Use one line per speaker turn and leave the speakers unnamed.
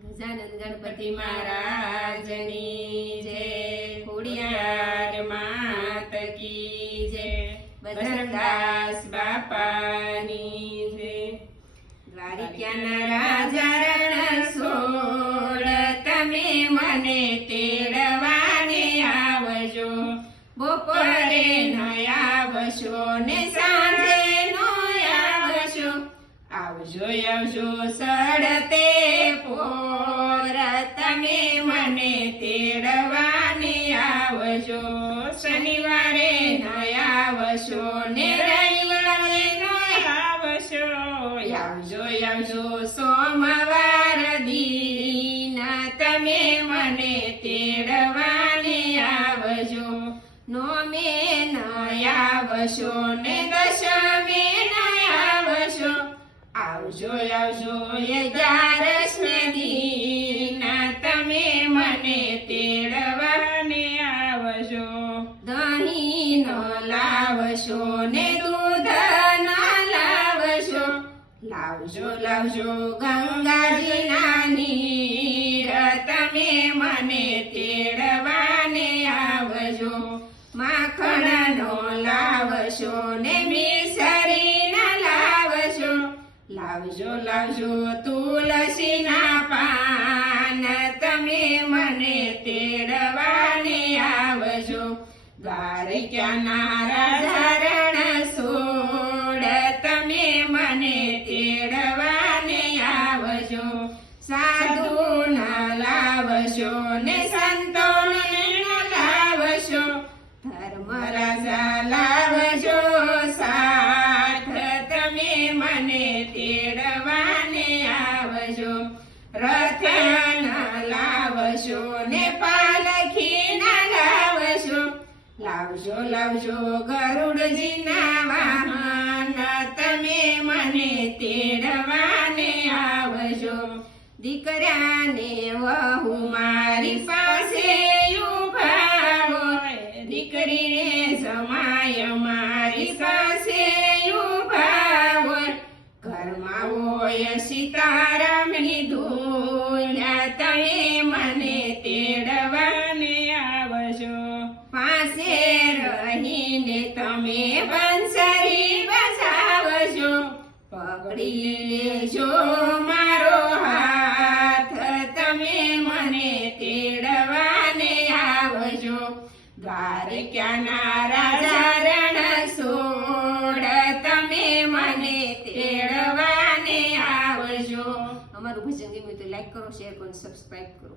ગજાનંદ ગણપતિ
મહારાજની જય. ખોડિયાર માત કી જય. બજરંગદાસ બાપાની જય. દ્વારિકાના રાજા રણ સોળ તમે મને તેડવાને આવજો. બપોરે નયા આવશો ને આવશો આવજો આવજો સડતે પોર તમે મને તેડવાને આવજો. શનિવારે ન આવશો ને રવિવારે ન આવશો. આવજો આવજો, સોમવાર દીના તમે મને તેડવાને આવજો. ના આવશો ને દશમે ન આવશો આવજો આવજો એ ને તમે મને તેડવાને આવજો. દહીં નો લાવશો ને દૂધ ના લાવશો. લાવજો લાવજો ગંગાજી નાની તમે મને તેડવાને આવજો. માખણ નો લાવશો ને લાવશો લાવજો લાવજો તુલસીના પાન. તમે મને તેડવાને આવજો. દ્વારકાના રાજા સોડ. તમે મને તેડવાને આવજો. સાધુ રથ ના લાવશો ને પાલખી ના લાવશો લાવશો લાવજો ગરુડજીના વાહન, તમે મને તેડવાને આવજો દીકરાને વહુ મારી પાસે ઊભા દીકરીને સમાય મારી પાસે સીતારામની ધૂળા તમે મને તેડવાને આવજો. પાસે રહીને તમે બંસરી બસાવજો પકડી લેજો મારો હાથ, તમે મને તેડવાને આવજો. દ્વારકાના રાજા રણછોડ તમે મને
અમારું ભજન ગમ્યું તો લાઈક કરો શેર કરો સબસ્ક્રાઈબ કરો.